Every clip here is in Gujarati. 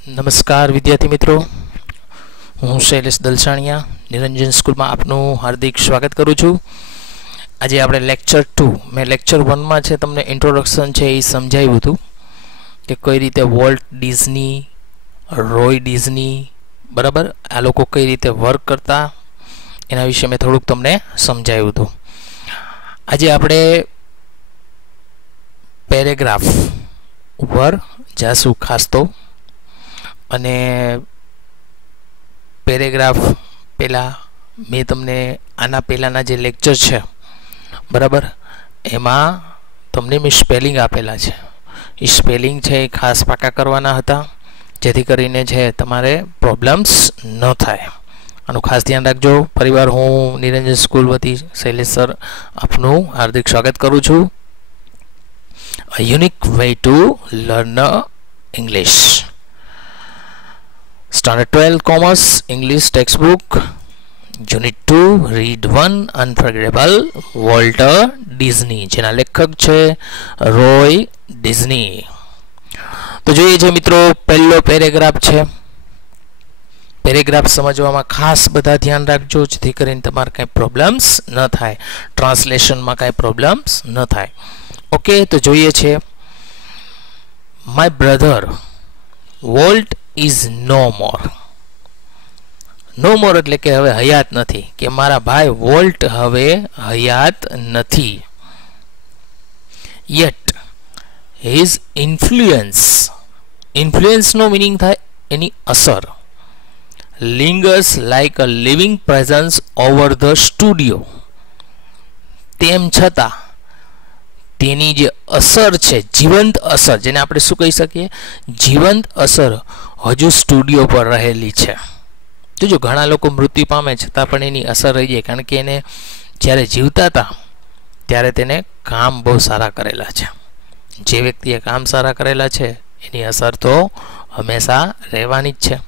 નમસ્કાર વિદ્યાર્થી મિત્રો, હું શૈલેષ દલસાણિયા નિરંજન સ્કૂલમાં આપનું હાર્દિક સ્વાગત કરું છું. આજે આપણે લેક્ચર 2 મેં લેક્ચર 1 માં છે તમને ઇન્ટ્રોડક્શન છે એ સમજાવ્યું હતું કે કઈ રીતે વોલ્ટ ડિઝની, રોય ડિઝની, બરાબર, આ લોકો કઈ રીતે વર્ક કરતા એના વિશે મેં થોડુંક તમને સમજાવ્યું હતું. આજે આપણે પેરેગ્રાફ ઉપર જાશું ખાસ તો, અને પેરેગ્રાફ પહેલાં મેં તમને આના પહેલાંના જે લેક્ચર છે બરાબર, એમાં તમને મેં સ્પેલિંગ આપેલા છે. એ સ્પેલિંગ છે એ ખાસ પાકા કરવાના હતા જેથી કરીને છે તમારે પ્રોબ્લેમ્સ ન થાય. આનું ખાસ ધ્યાન રાખજો. પરિવાર હું નિરંજન સ્કૂલ વતી શૈલેષ સર આપનું હાર્દિક સ્વાગત કરું છું. A unique way to learn English. Standard 12 Commerce English Textbook Unit 2 Read 1 Unforgettable Walter Disney, જેના લેખક છે રોય ડિઝની. તો જોઈએ છે મિત્રો, પહેલો પેરેગ્રાફ છે. પેરેગ્રાફ સમજવામાં ખાસ બધા ધ્યાન રાખજો જેથી કરીને તમારે કાંઈ પ્રોબ્લેમ્સ ન થાય, ટ્રાન્સલેશનમાં કાંઈ પ્રોબ્લેમ્સ ન થાય. ઓકે, તો જોઈએ છે. My brother Walt is no more. No more એટલે કે હવે હયાત નથી, કે મારા ભાઈ વોલ્ટ હવે હયાત નથી. યેટ હિઝ ઇન્ફ્લુઅન્સ, ઇન્ફ્લુઅન્સનો મિનિંગ થાય એની અસર. Lingers like a living presence over the studio, તેમ છતાં તેની જે અસર છે, જીવંત અસર, જેને આપણે શું કહી શકીએ, જીવંત અસર હજુ સ્ટુડિયો પર રહેલી છે. જોજો, ઘણા લોકો મૃત્યુ પામે છતાં પણ એની અસર રહી જાય, કારણ કે એને જ્યારે જીવતા હતા ત્યારે તેને કામ બહુ સારા કરેલા છે. જે વ્યક્તિએ કામ સારા કરેલા છે એની અસર તો હંમેશા રહેવાની જ છે.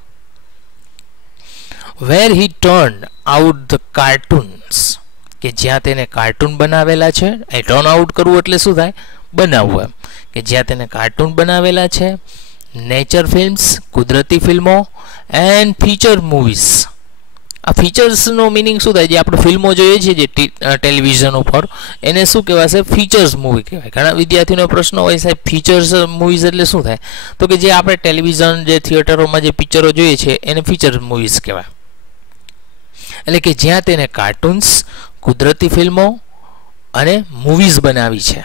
વેર હી ટર્ન આઉટ ધ કાર્ટૂન્સ, કે જ્યાં તેને કાર્ટૂન બનાવેલા છે. એ ટર્ન આઉટ કરવું એટલે શું થાય, બનાવવું, એમ કે જ્યાં તેને કાર્ટૂન બનાવેલા છે. નેચર ફિલ્મ્સ, કુદરતી ફિલ્મો, એન્ડ ફીચર મૂવીઝ. આ ફીચર્સનો મિનિંગ શું થાય, જે આપણે ફિલ્મો જોઈએ છીએ જે ટેલિવિઝન ઉપર, એને શું કહેવાશે, ફીચર્સ મૂવી કહેવાય. ઘણા વિદ્યાર્થીઓનો પ્રશ્ન હોય, સાહેબ ફીચર્સ મૂવીઝ એટલે શું થાય, તો કે જે આપણે ટેલિવિઝન, જે થિયેટરોમાં જે પિક્ચરો જોઈએ છે એને ફીચર મૂવીઝ કહેવાય. એટલે કે જ્યાં તેને કાર્ટૂન્સ, કુદરતી ફિલ્મો અને મૂવીઝ બનાવી છે.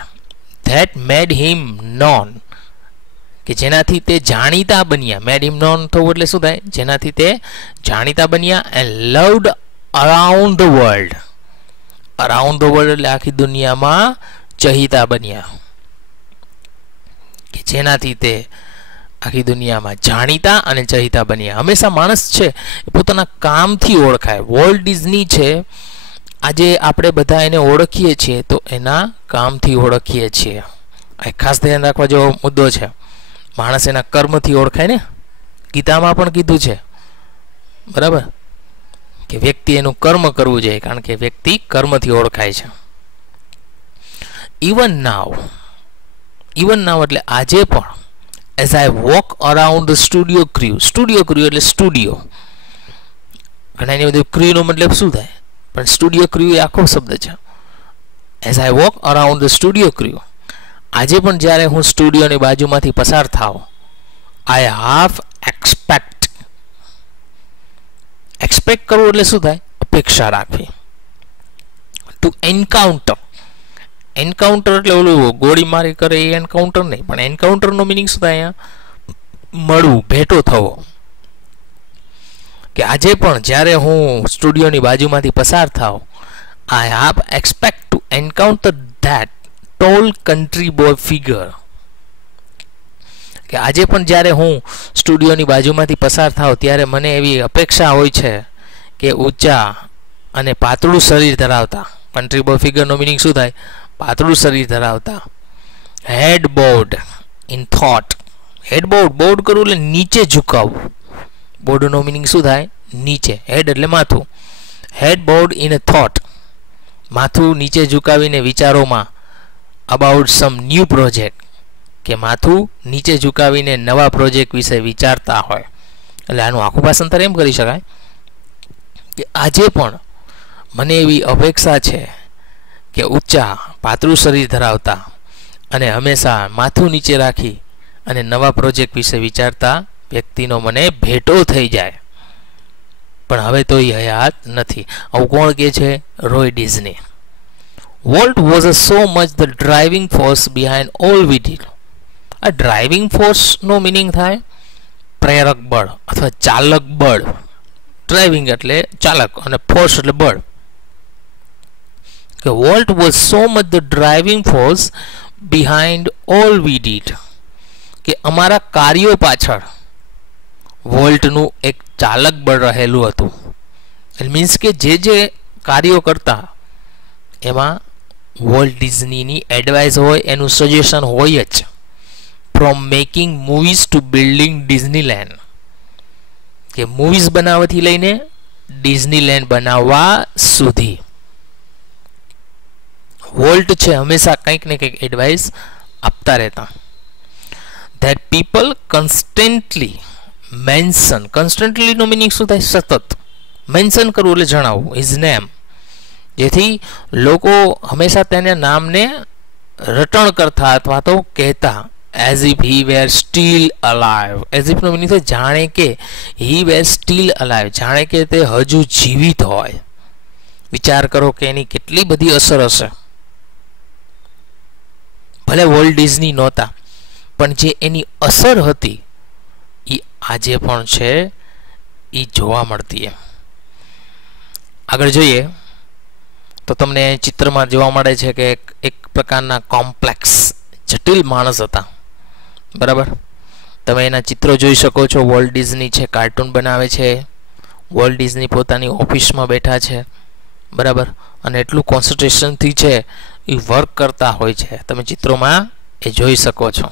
ધેટ મેડ હિમ નોન, કે જેનાથી તે જાણીતા બન્યા. મેડ હિમ નોન થવું એટલે શું થાય, જેનાથી તે જાણીતા બન્યા. And loved around the world, around the world એટલે આખી દુનિયામાં ચહીતા બન્યા, કે જેનાથી તે આખી દુનિયામાં જાણીતા અને ચહીતા બન્યા. હંમેશા માણસ છે એ પોતાના કામથી ઓળખાય. વોલ્ટ ડિઝની છે, આજે આપણે બધા એને ઓળખીએ છીએ તો એના કામથી ઓળખીએ છીએ. આ ખાસ ધ્યાન રાખવા જેવો મુદ્દો છે. માણસ એના કર્મથી ઓળખાય ને, ગીતામાં પણ કીધું છે બરાબર, કે વ્યક્તિ એનું કર્મ કરવું જોઈએ, કારણ કે વ્યક્તિ કર્મથી ઓળખાય છે. ઇવન નાવ, ઇવન નાવ એટલે આજે પણ, as I walk around the studio crew, studio crew એટલે સ્ટુડિયો. ઘણા એની બધું crew નો મતલબ શું થાય, પણ સ્ટુડિયો ક્રૂ એ આખો શબ્દ છે. As I walk around the studio crew, આજે પણ જ્યારે હું સ્ટુડિયોની બાજુમાંથી પસાર થાઉં, આઈ હાફ એક્સપેક્ટ, એક્સપેક્ટ કરવું એટલે શું થાય, અપેક્ષા રાખવી. ટુ એન્કાઉન્ટર, એન્કાઉન્ટર એટલે ઓલું ગોળી મારી કરે એ એન્કાઉન્ટર નહીં, પણ એન્કાઉન્ટરનો મિનિંગ શું થાય, અહીંયા મળવું, ભેટો થવો. કે આજે પણ જ્યારે હું સ્ટુડિયોની બાજુમાંથી પસાર થાઉં, I have expect to encounter that tall country boy figure, કે આજે પણ જ્યારે હું સ્ટુડિયોની બાજુમાંથી પસાર થાઉં ત્યારે મને એવી અપેક્ષા હોય છે કે ઊંચા અને પાતળું શરીર ધરાવતા, કન્ટ્રી બોય ફિગરનો મિનિંગ શું થાય, પાતળું શરીર ધરાવતા. Head board in thought, head board, board કરવું એટલે નીચે ઝુકાવવું. બોર્ડનો મિનિંગ શું થાય, નીચે. હેડ એટલે માથું. હેડ બોર્ડ ઇન અ થોટ, માથું નીચે ઝુકાવીને વિચારોમાં. અબાઉટ સમ ન્યૂ પ્રોજેક્ટ, કે માથું નીચે ઝુકાવીને નવા પ્રોજેક્ટ વિશે વિચારતા હોય. એટલે આનું આખું ભાષાંતર એમ કરી શકાય કે આજે પણ મને એવી અપેક્ષા છે કે ઊંચા પાતળું શરીર ધરાવતા અને હંમેશા માથું નીચે રાખી અને નવા પ્રોજેક્ટ વિશે વિચારતા વ્યક્તિનો મને ભેટો થઈ જાય, પણ હવે તો એ હયાત નથી. આવું કોણ કહે છે? Roy Disney. Volt was so much the driving force behind all we did. આ ડ્રાઇવિંગ ફોર્સનો મિનિંગ થાય પ્રેરક બળ અથવા ચાલક બળ. ડ્રાઇવિંગ એટલે ચાલક અને ફોર્સ એટલે બળ. કે volt was so much the driving force behind all we did. કે અમારા કાર્યો પાછળ વોલ્ટનું એક ચાલક બળ રહેલું હતું. ઇટ મીન્સ કે જે કાર્યો કરતા એમાં વોલ્ટ ડિઝનીની એડવાઇસ હોય, એનું સજેશન હોય જ. From making movies to building Disneyland. કે મૂવીઝ બનાવવાથી લઈને ડિઝનીલેન્ડ બનાવવા સુધી વોલ્ટ છે હંમેશા કંઈક ને કંઈક એડવાઇસ આપતા રહેતા. That people constantly mention. કન્સ્ટન્ટલીનો મિનિંગ શું થાય? સતત મેન્શન કરવું એટલે જણાવવું, ઇઝ નેમ. જેથી લોકો હંમેશા તેના નામને રટણ કરતા અથવા તો કહેતા. As if he were still alive. As ઇફનો મિનિંગ થાય જાણે કે હી વેર સ્ટીલ અલાઇવ, જાણે કે તે હજુ જીવિત હોય. વિચાર કરો કે એની કેટલી બધી અસર હશે. ભલે વોલ્ટ ડિઝની નહોતા, પણ જે એની અસર હતી એ આજે પણ છે, એ જોવા મળતી. એમ આગળ જોઈએ તો તમને ચિત્રમાં જોવા મળે છે કે એક પ્રકારના કોમ્પ્લેક્સ જટિલ માણસ હતા. બરાબર, તમે એના ચિત્રો જોઈ શકો છો. વોલ્ટ ડિઝની છે કાર્ટૂન બનાવે છે. વોલ્ટ ડિઝની પોતાની ઓફિસમાં બેઠા છે. બરાબર, અને એટલું કોન્સન્ટ્રેશનથી છે એ વર્ક કરતા હોય છે. તમે ચિત્રોમાં એ જોઈ શકો છો.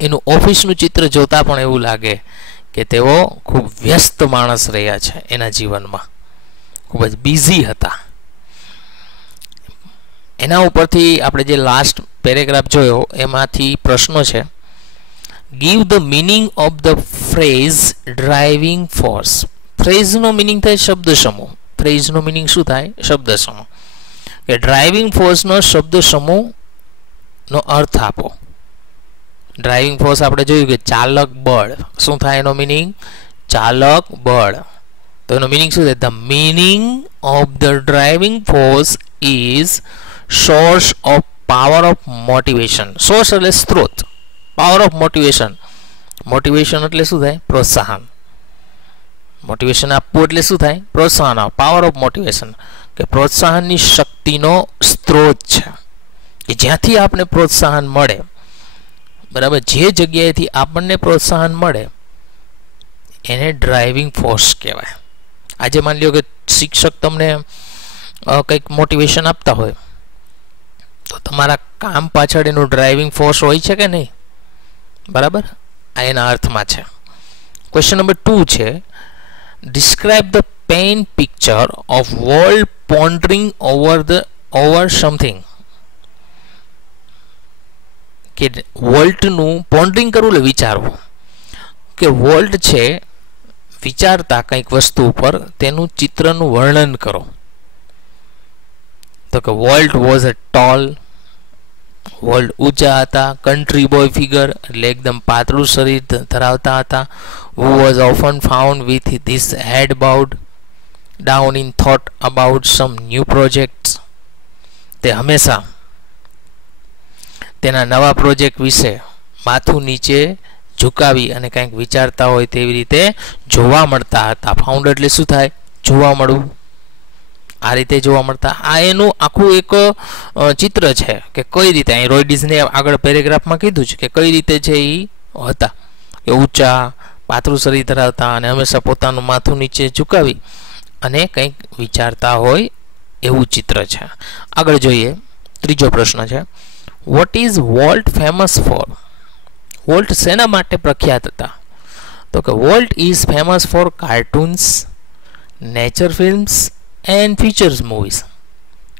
એનું ઓફિસનું ચિત્ર જોતા પણ એવું લાગે કે તેઓ ખૂબ વ્યસ્ત માણસ રહ્યા છે એના જીવનમાં, ખૂબ જ બિઝી હતા. એના ઉપરથી આપણે જે લાસ્ટ પેરેગ્રાફ જોયો એમાંથી પ્રશ્નો છે. Give the meaning of the phrase driving force. ફ્રેઝનો મિનિંગ થાય શબ્દ સમૂહ. ફ્રેઝનો મિનિંગ શું થાય? શબ્દ સમૂહ. કે ડ્રાઇવિંગ ફોર્સનો શબ્દ સમૂહનો અર્થ આપો. ડ્રાઇવિંગ ફોર્સ આપણે જોયું કે ચાલક બળ. શું થાય એનો મિનિંગ? ચાલક બળ. તો એનો મિનિંગ શું થાય? The meaning of the driving force is source of power of motivation. Source એટલે સ્ત્રોત. Power of motivation. મોટિવેશન એટલે શું થાય? પ્રોત્સાહન. મોટિવેશન આપવું એટલે શું થાય? પ્રોત્સાહન આપવું. પાવર ઓફ મોટિવેશન કે પ્રોત્સાહનની શક્તિનો સ્ત્રોત છે. કે જ્યાંથી આપણે પ્રોત્સાહન મળે, બરાબર, જે જગ્યાએથી આપણને પ્રોત્સાહન મળે એને ડ્રાઇવિંગ ફોર્સ કહેવાય. આજે માની લો કે શિક્ષક તમને કંઈક મોટિવેશન આપતા હોય તો તમારા કામ પાછળ એનું ડ્રાઇવિંગ ફોર્સ હોય છે કે નહીં? બરાબર, આ એના અર્થમાં છે. ક્વેશ્ચન નંબર 2 છે. Describe the pen picture of Walt pondering over something. કે વોલ્ટનું પોન્ડરિંગ કરવું એટલે વિચારવું. કે વોલ્ટ છે વિચારતા કંઈક વસ્તુ ઉપર, તેનું ચિત્રનું વર્ણન કરો. તો કે volt was a tall. Volt ઊંચા હતા. કન્ટ્રી બોય ફિગર એટલે એકદમ પાતળું શરીર ધરાવતા હતા. Who was often found with this head bowed down in thought about some new projects. તે હંમેશા તેના નવા પ્રોજેક્ટ વિશે માથું નીચે ઝુકાવી અને કંઈક વિચારતા હોય તેવી રીતે જોવા મળતા હતા. ફાઉન્ડ એટલે શું થાય? જોવા મળવું. આ રીતે જોવા મળતા. આ એનું આખું એક ચિત્ર છે કે કઈ રીતે અહીં રોય ડિઝની આગળ પેરેગ્રાફમાં કીધું છે કે કઈ રીતે છે એ હતા. કે ઊંચા પાતળું શરીર ધરાવતા અને હંમેશા પોતાનું માથું નીચે ઝુકાવી અને કંઈક વિચારતા હોય એવું ચિત્ર છે. આગળ જોઈએ. ત્રીજો પ્રશ્ન છે. What is volt famous for? Volt શેના માટે પ્રખ્યાત હતા? તો કે Walt is famous for cartoons, nature films and features movies.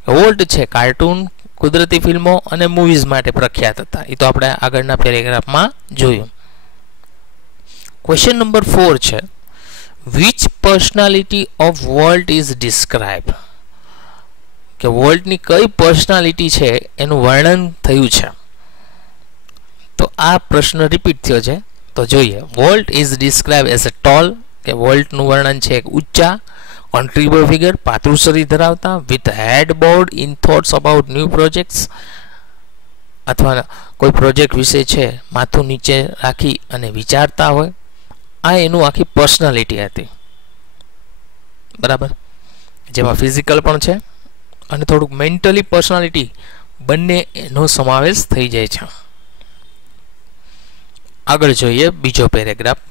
Volt છે કાર્ટૂન કુદરતી ફિલ્મો અને મૂવીઝ માટે પ્રખ્યાત હતા. એ તો આપણે આગળના પેરેગ્રાફમાં જોયું. ક્વેશ્ચન નંબર 4 છે, which personality of volt is describe, કે વોલ્ટની કઈ પર્સનાલિટી છે એનું વર્ણન થયું છે. તો આ પ્રશ્ન રિપીટ થયો છે, તો જોઈએ. Volt is describe as a tall, કે વોલ્ટનું વર્ણન છે એક ઊંચા કોન્ટ્રીબ્યુટર ફિગર, પાતળું શરીર ધરાવતા, with head board in thoughts about new projects, અથવા કોઈ પ્રોજેક્ટ વિશે છે માથું નીચે રાખી અને વિચારતા હોય. આ એનું આખી પર્સનાલિટી હતી. બરાબર, જેમાં ફિઝિકલ પણ છે અને થોડુંક મેન્ટલી પર્સનાલિટી બંને એનો સમાવેશ થઈ જાય છે. આગળ જોઈએ બીજો પેરેગ્રાફ.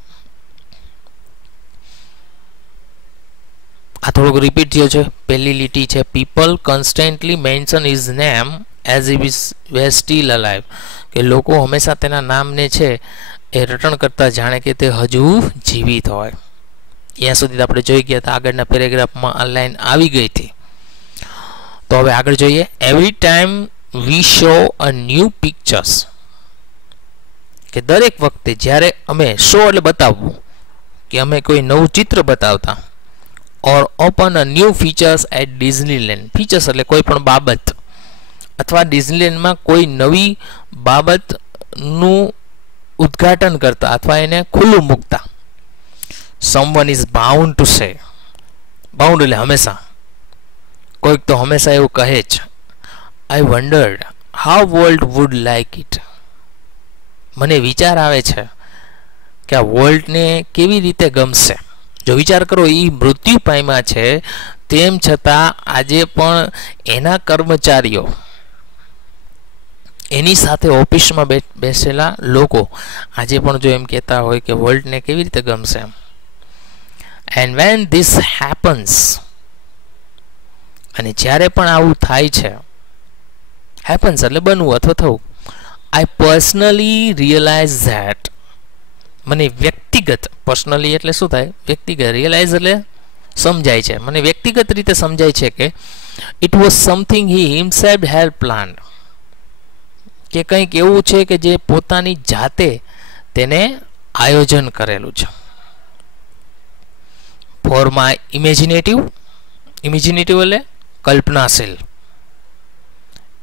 આ થોડુંક રિપીટ થયો છે. પહેલી લીટી છે, people constantly mention his name as if he still alive, કે લોકો હંમેશા તેના નામને છે એ રટણ કરતા જાણે કે તે હજુ જીવિત હોય. ત્યાં સુધી આપણે જોઈ ગયા હતા. આગળના પેરેગ્રાફમાં આ લાઈન આવી ગઈ હતી. તો હવે આગળ જોઈએ. Every time V saw a new pictures, કે દરેક વખતે જ્યારે અમે શો એટલે બતાવવું, કે અમે કોઈ નવું ચિત્ર બતાવતા, or open a new features at Disneyland, features એટલે કોઈ પણ બાબત, અથવા ડિઝનીલેન્ડમાં કોઈ નવી બાબતનું ઉદ્ઘાટન કરતા અથવા એને ખુલ્લું મૂકતા. Someone is bound to say, bound એટલે હંમેશા, કોઈક તો હંમેશા એવું કહે જ, I wondered how Walt would like it, મને વિચાર આવે છે કે આ વોલ્ટને કેવી રીતે ગમશે. જો વિચાર કરો, એ મૃત્યુ પામ્યા છે તેમ છતાં આજે પણ એના કર્મચારીઓ, એની સાથે ઓફિસમાં બેસેલા લોકો આજે પણ જો એમ કહેતા હોય કે વોલ્ટને કેવી રીતે ગમશે. એન્ડ વેન ધીસ હેપન્સ, અને જ્યારે પણ આવું થાય છે, હેપન્સ એટલે બનવું અથવા થવું, આઈ પર્સનલી રિયલાઇઝ ધેટ, મને વ્યક્તિગત, પર્સનલી એટલે શું થાય, વ્યક્તિગત, રિયલાઇઝ એટલે સમજાય છે, મને વ્યક્તિગત રીતે સમજાય છે કે it was something he himself had planned, કે કંઈક એવું છે કે જે પોતાની જાતે તેને આયોજન કરેલું છે. ફોર માય ઇમેજિનેટિવ, ઇમેજિનેટિવ એટલે કલ્પનાશીલ,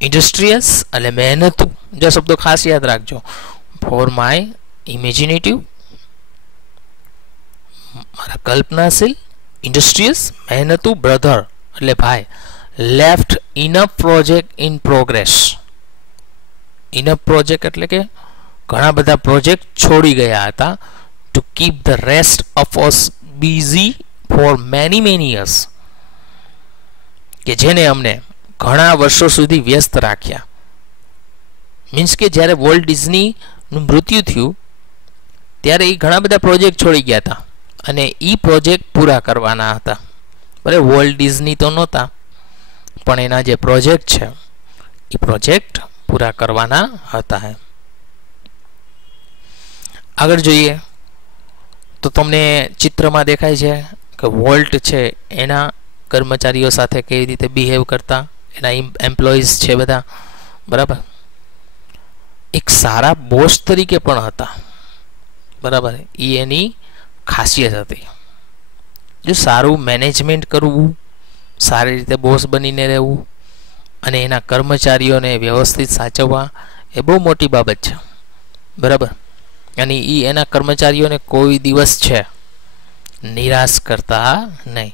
ઇન્ડસ્ટ્રીયસ એટલે મહેનતુ, જે શબ્દો ખાસ યાદ રાખજો. ફોર માય ઇમેજિનેટિવ, મારા કલ્પનાશીલ, ઇન્ડસ્ટ્રીયસ મહેનતુ બ્રધર એટલે ભાઈ, left enough project in progress, enough project એટલે કે ઘણા બધા પ્રોજેક્ટ છોડી ગયા હતા. To keep the rest of us busy for many years, કે જેને અમને ઘણા વર્ષો સુધી વ્યસ્ત રાખ્યા. મીન્સ કે જ્યારે વોલ્ટ ડિઝનીનું મૃત્યુ થયું ત્યારે એ ઘણા બધા પ્રોજેક્ટ છોડી ગયા હતા અને એ પ્રોજેક્ટ પૂરા કરવાના હતા. બરાબર, વોલ્ટ ડિઝની તો નહોતા, પણ એના જે પ્રોજેક્ટ છે એ પ્રોજેક્ટ પૂરા કરવાના હતા. આગળ જોઈએ તો તમને ચિત્રમાં દેખાય છે કે વોલ્ટ છે એના કર્મચારીઓ સાથે કેવી રીતે બિહેવ કરતા, એના એમ્પ્લોઈઝ છે બધા. બરાબર, એક સારા બોસ તરીકે પણ હતા. બરાબર, એ એની ખાસિયત હતી. જો સારું મેનેજમેન્ટ કરવું, સારી રીતે બોસ બનીને રહેવું અને એના કર્મચારીઓને વ્યવસ્થિત સાચવવા એ બહુ મોટી બાબત છે. બરાબર, અને એ એના કર્મચારીઓને કોઈ દિવસ છે નિરાશ કરતા નહીં.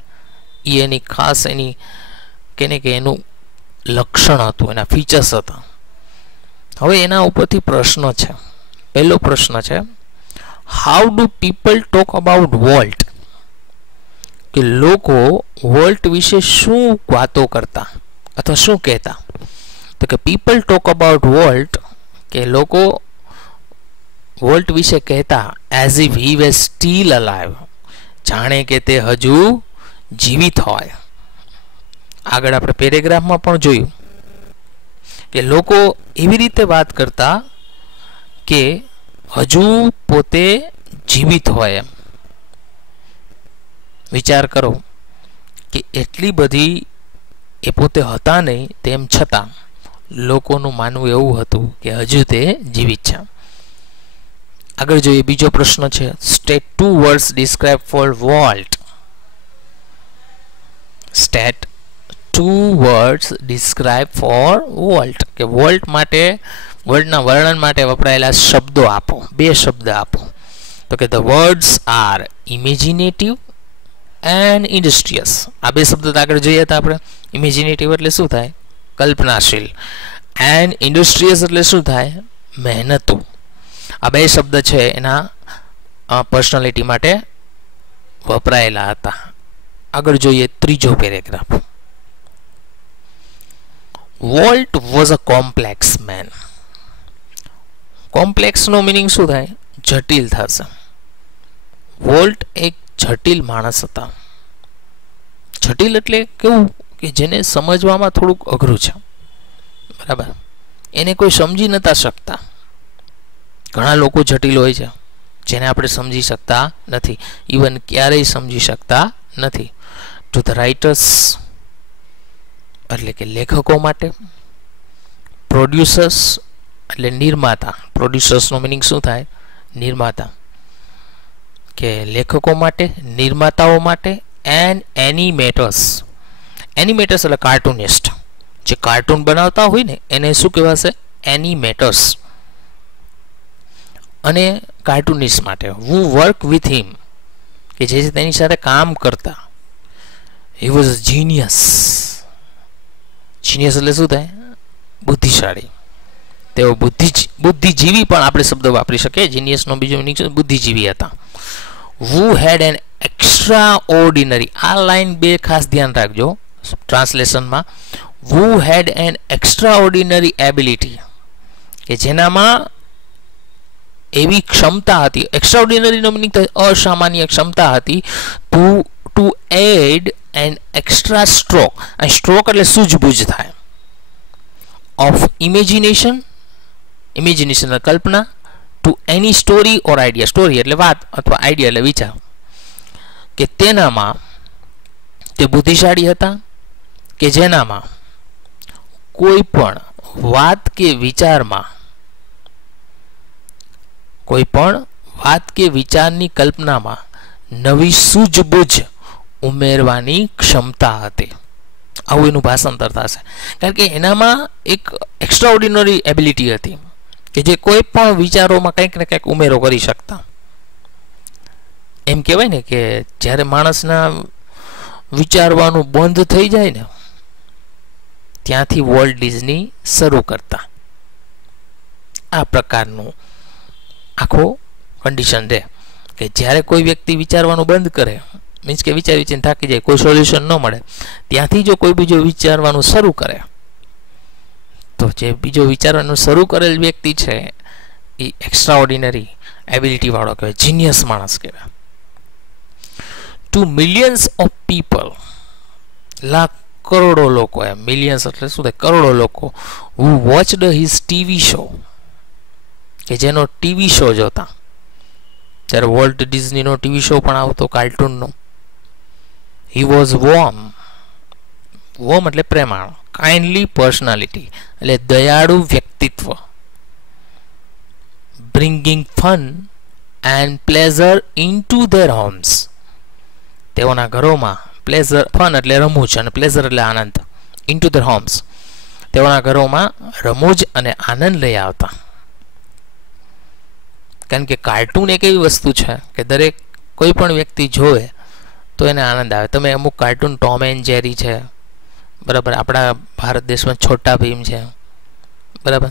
એ એની ખાસ એની કે એનું લક્ષણ હતું, એના ફીચર્સ હતા. હવે એના ઉપરથી પ્રશ્નો છે. પહેલો પ્રશ્ન છે, how do people talk about Walt, કે લોકો વોલ્ટ વિશે શું વાતો કરતા અથવા શું કહેતા. તો કે પીપલ ટોક અબાઉટ વોલ્ટ, કે લોકો વોલ્ટ વિશે કહેતા as if he was still alive, જાણે કે તે હજુ જીવિત હોય. આગળ આપણે પેરેગ્રાફમાં પણ જોયું કે લોકો એવી રીતે વાત કરતા કે હજુ પોતે જીવિત હોય એમ. વિચાર કરો કે એટલી બધી એ પોતે હતા નહીં તેમ છતાં લોકોનું માનવું એવું હતું કે હજુ તે જીવિત છે. આગળ જોઈએ, બીજો પ્રશ્ન છે, state 2 words describe for Walt. State 2 words describe for Walt, કે વોલ્ટ માટે, વોલ્ટના વર્ણન માટે વપરાયેલા શબ્દો આપો. 2 શબ્દ આપો. તો કે the words R imaginative and ઇન્ડસ્ટ્રીયસ. આ 2 શબ્દ આગળ જોઈએ હતા આપણે. ઇમેજિનેટિવ એટલે શું થાય? કલ્પનાશીલ. એન્ડ ઇન્ડસ્ટ્રીયસ એટલે શું થાય? મહેનતુ. આ 2 શબ્દ છે એના પર્સનાલિટી માટે વપરાયેલા હતા. આગળ જોઈએ ત્રીજો paragraph. Walt was a complex man. Complex નો મિનિંગ શું થાય? જટિલ થશે. વોલ્ટ એક જટિલ માણસ હતા. જટિલ એટલે કેવું કે જેને સમજવામાં થોડુંક અઘરું છે, બરાબર, એને કોઈ સમજી નતા શકતા. ઘણા લોકો જટિલ હોય છે જેને આપણે સમજી શકતા નથી, ઇવન ક્યારેય સમજી શકતા નથી. ટુ ધ રાઇટર્સ એટલે કે લેખકો માટે, પ્રોડ્યુસર્સ એટલે નિર્માતા. પ્રોડ્યુસર્સનો મિનિંગ શું થાય? નિર્માતા. કે લેખકો માટે, નિર્માતાઓ માટે, એન્ડ એનિમેટર્સ. એનિમેટર્સ એટલે કાર્ટુનિસ્ટ. જે કાર્ટૂન બનાવતા હોય ને એને શું કહેવાશે? એનિમેટર્સ. અને કાર્ટુનિસ્ટ માટે, હુ વર્ક વિથ હિમ, કે જે તેની સાથે કામ કરતા. He was genius. જીનિયસ એટલે શું થાય? બુદ્ધિશાળી. તેઓ બુદ્ધિજીવી પણ આપણે શબ્દ વાપરી શકીએ. જીનિયસનો બીજો મિનિંગ છે બુદ્ધિજીવી હતા. Who had an extraordinary. આ લાઈન 2 ખાસ ધ્યાન રાખજો ટ્રાન્સલેશનમાં. Who had an extraordinary ability, કે જેનામાં એવી ક્ષમતા હતી. એક્સ્ટ્રા ઓર્ડિનરીનો મિનિંગ અસામાન્ય ક્ષમતા હતી. To add an extra stroke. અને સ્ટ્રોક એટલે સૂઝબૂઝ થાય. Of imagination. ઇમેજિનેશન એટલે કલ્પના. To any story or idea. Story એટલે વાત અથવા આઈડિયા એટલે વિચાર. કે તેનામાં તે બુદ્ધિશાળી હતા, કે જેનામાં કોઈ પણ વાત કે વિચારમાં, કોઈ પણ વાત કે વિચારની કલ્પનામાં નવી સૂઝબૂઝ ઉમેરવાની ક્ષમતા હતી. આવું એનું ભાષાંતર થશે. કારણ કે એનામાં એક એક્સ્ટ્રા ઓર્ડિનરી એબિલિટી હતી કે જે કોઈ પણ વિચારોમાં કંઈક ને કંઈક ઉમેરો કરી શકતા. એમ કહેવાય ને કે જ્યારે માણસના વિચારવાનું બંધ થઈ જાય ને ત્યાંથી વોલ્ટ ડિઝની શરૂ કરતા. આ પ્રકારનું આખો કન્ડિશન રહે કે જ્યારે કોઈ વ્યક્તિ વિચારવાનું બંધ કરે, મીન્સ કે વિચારી વિચારીને થાકી જાય, કોઈ સોલ્યુશન ન મળે, ત્યાંથી જો કોઈ બીજો વિચારવાનું શરૂ કરે તો જે બીજો વિચારવાનું શરૂ કરેલ વ્યક્તિ છે એ એક્સ્ટ્રા ઓર્ડિનરી એબિલિટી વાળો કહેવાય, જીનિયસ માણસ કહેવાય. To millions of people, lakh કરોડો લોકો, એમ મિલિયન્સ એટલે શું થાય? કરોડો લોકો. Who watched his TV show, કે જેનો ટીવી શો જોતા. જ્યારે વોલ્ટ ડિઝનીનો ટીવી શો પણ આવતો કાર્ટૂનનો. He was warm. વોર્મ એટલે પ્રેમાળ. કાઇન્ડલી પર્સનાલિટી એટલે દયાળુ વ્યક્તિત્વ. Bringing fun and pleasure into their homes. તેઓના ઘરોમાં પ્લેઝર, ફન એટલે રમૂજ અને પ્લેઝર એટલે આનંદ. ઇનટુ ધેર હોમ્સ, તેઓના ઘરોમાં રમૂજ અને આનંદ લઈ આવતા. કારણ કે કાર્ટૂન એક એવી વસ્તુ છે કે દરેક કોઈ પણ વ્યક્તિ જોવે તો એને આનંદ આવે. તમે અમુક કાર્ટૂન, ટોમ એન્ડ જેરી છે, બરાબર, આપણા ભારત દેશમાં છોટા ભીમ છે, બરાબર,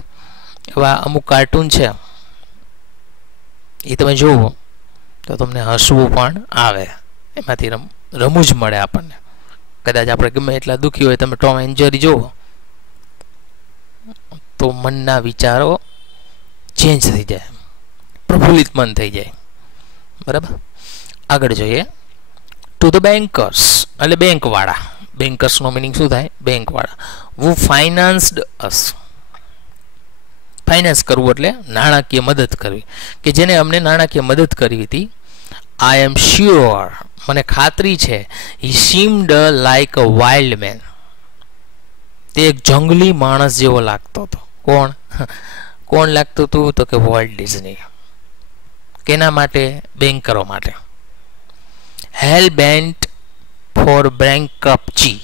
એવા અમુક કાર્ટૂન છે એ તમે જુઓ તો તમને હસવું પણ આવે, એમાંથી રમૂજ મળે આપણને. કદાચ આપણે ગમે એટલા દુઃખી હોય, તમે ટોમ એન્ડ જેરી જુઓ તો મનના વિચારો ચેન્જ થઈ જાય, પ્રફુલ્લિત મન થઈ જાય, બરાબર. આગળ જોઈએ. ટુ ધ બેન્કર્સ એટલે બેંકવાળા. બેન્કર્સનો મિનિંગ શું થાય? બેંકવાળા. હુ ફાઇનાન્સ્ડ અસ. ફાઇનાન્સ કરવું એટલે નાણાકીય મદદ કરવી, કે જેને અમને નાણાકીય મદદ કરી હતી. આઈ એમ શ્યોર, મને ખાતરી છે. He seemed like a wild man. તે એક જંગલી માણસ જેવો લાગતો હતો. કોણ કોણ લાગતું હતું? તો કે વોલ્ટ ડિઝની. કેના માટે? બેન્કરો માટે. હેલ બેન્ટ ફોર બેન્કરપ્સી.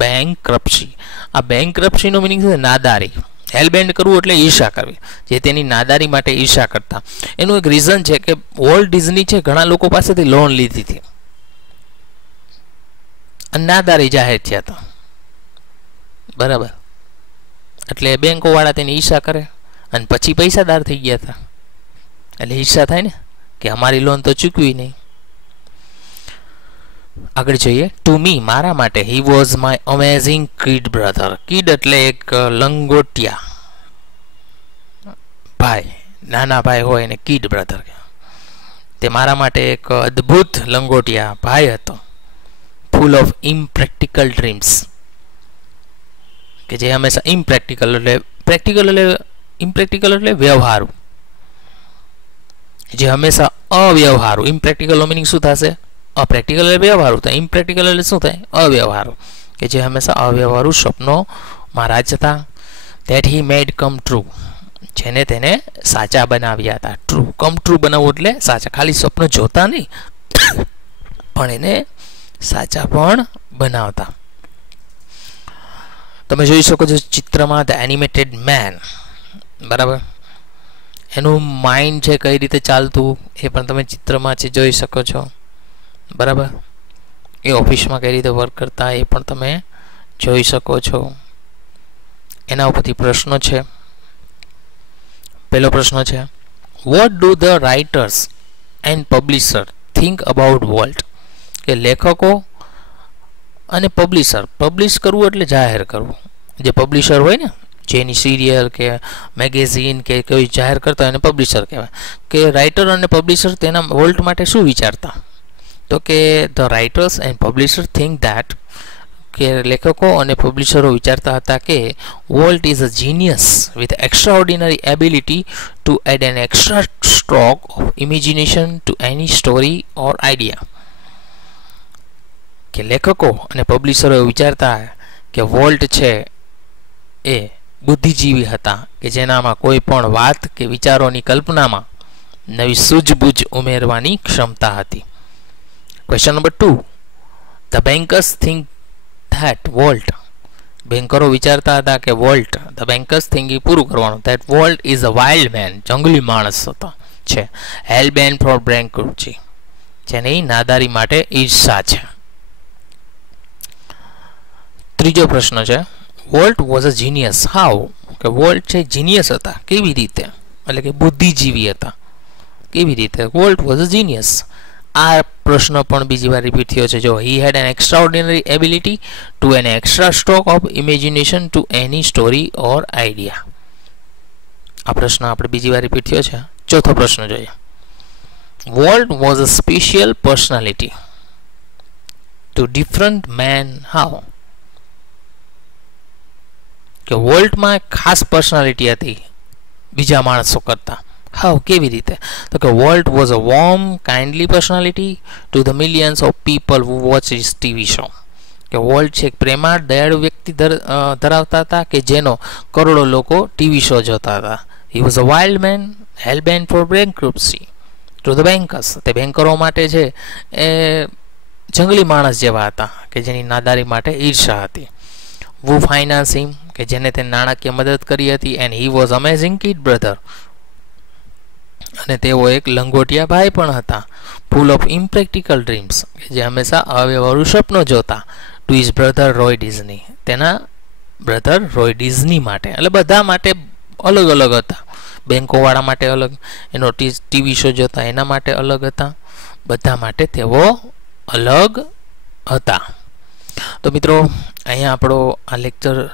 બેન્કરપ્સી, આ બેન્કરપ્સીનો મિનિંગ છે નાદારી. હેલબેન્ડ કરવું એટલે ઈર્ષા કરવી, જે તેની નાદારી માટે ઈર્ષા કરતા. એનું એક રીઝન છે કે વોલ્ટ ડિઝની છે ઘણા લોકો પાસેથી લોન લીધી હતી અને નાદારી જાહેર થયા હતા, બરાબર. એટલે બેંકો વાળા તેની ઈર્ષા કરે અને પછી પૈસાદાર થઈ ગયા હતા. એટલે ઈર્ષા થાય ને કે અમારી લોન તો ચૂકવી નહીં. આગળ જોઈએ. ટુ મી, મારા માટે, he was my amazing kid brother. Kid એટલે એક લંગોટિયા ભાઈ, નાના ભાઈ હોય એને કિડ બ્રધર. તે મારા માટે એક અદ્ભુત લંગોટિયા ભાઈ હતો. ફૂલ ઓફ ઇમ્પ્રેક્ટિકલ ડ્રીમ્સ, કે જે હંમેશા ઇમ્પ્રેક્ટિકલ એટલે પ્રેક્ટિકલ એટલે ઇમ્પ્રેક્ટિકલ એટલે વ્યવહારુ, જે હંમેશા અવ્યવહારુ. ઇમ્પ્રેક્ટિકલનો મિનિંગ શું થશે? અપ્રેક્ટિકલ એટલે વ્યવહારુ થાય. ઇમ્પ્રેક્ટિકલ એટલે શું થાય? અવ્યવહારુ, કે જે હંમેશા અવ્યવહારુ સ્વપ્નોમાં રાજતા. That he made come true, જેને તેને સાચા બનાવ્યા હતા. ટ્રુ, કમ ટ્રુ બનાવવું એટલે સાચા. ખાલી સ્વપ્ન જોતા નહીં પણ એને સાચા પણ બનાવતા. તમે જોઈ શકો છો ચિત્રમાં ધ એનિમેટેડ મેન, બરાબર. એનું માઇન્ડ છે કઈ રીતે ચાલતું એ પણ તમે ચિત્રમાં જોઈ શકો છો, બરાબર. એ ઓફિસમાં કઈ રીતે વર્ક કરતા એ પણ તમે જોઈ શકો છો. એના ઉપરથી પ્રશ્નો છે. પહેલો પ્રશ્ન છે, what do the writers and publisher think about Walt? કે લેખકો અને પબ્લિશર, પબ્લિશ કરવું એટલે જાહેર કરવું. જે પબ્લિશર હોય ને, જેની સિરિયલ કે મેગેઝિન કે કોઈ જાહેર કરતા હોય એને પબ્લિશર કહેવાય. કે રાઇટર અને પબ્લિશર તેના વોલ્ટ માટે શું વિચારતા? તો કે the writers and publisher think that, કે લેખકો અને પબ્લિશરો વિચારતા હતા કે Walt is a genius with extraordinary ability to add an extra stroke of imagination to any story or idea. કે લેખકો અને પબ્લિશરો એવું વિચારતા કે વોલ્ટ છે એ બુદ્ધિજીવી હતા, કે જેનામાં કોઈ પણ વાત કે વિચારોની કલ્પનામાં નવી સૂઝબૂઝ ઉમેરવાની ક્ષમતા હતી. Question number 2, the bankers think that Walt, બેન્કરો વિચારતા હતા કે વોલ્ટ, ધ બેન્કર્સ થિંક એ પૂરું કરવાનું, that Walt is a wild man, જંગલી માણસ હતા છે. હેલ બેન ફોર બેન્કરપ્સી, જેની નાદારી માટે ઈર્ષા છે. ત્રીજો પ્રશ્ન છે, Walt was a genius how? કે વોલ્ટ છે જીનિયસ હતા, કેવી રીતે? એટલે કે બુદ્ધિજીવી હતા, કેવી રીતે? Walt was a genius. આ પ્રશ્ન પણ બીજી વાર રિપીટ થયો છે. જો, he had an extraordinary ability to an extra stroke of imagination to any story or idea. આ પ્રશ્ન આપણે બીજી વાર રિપીટ થયો છે. ચોથો પ્રશ્ન જોઈએ. Walt was a special personality two different man how? કે વોલ્ટમાં ખાસ પર્સનાલિટી હતી બીજા માણસો કરતા. હાઉ, કેવી રીતે? તો કે volt was a warm kindly personality to the millions of people who watch his TV show. કે વોલ્ટ છે પ્રેમાળ દયાળુ વ્યક્તિ ધરાવતા હતા કે જેનો કરોડો લોકો ટીવી શો જોતા હતા. He was a wild man hell bent for bankruptcy to the bankers. તે બેન્કરો માટે છે એ જંગલી માણસ જેવા હતા કે જેની નાદારી માટે ઈર્ષા હતી. વુ ફાઇનાન્સ હિમ, કે જેને તે નાણાકીય મદદ કરી હતી. And he was amazing kid brother, અને તેઓ એક લંગોટિયા ભાઈ પણ હતા. ફૂલ ઓફ ઇમ્પ્રેક્ટિકલ ડ્રીમ્સ, કે જે હંમેશા અવ્યવહારુ સ્વપ્નો જોતા. To his brother Roy Disney, તેના બ્રધર રોય ડિઝની માટે. એટલે બધા માટે અલગ અલગ હતા. બેન્કોવાળા માટે અલગ, એનો ટીવી શો જોતા એના માટે અલગ હતા. બધા માટે તેઓ અલગ હતા. તો મિત્રો, અહીંયા આપણો આ લેક્ચર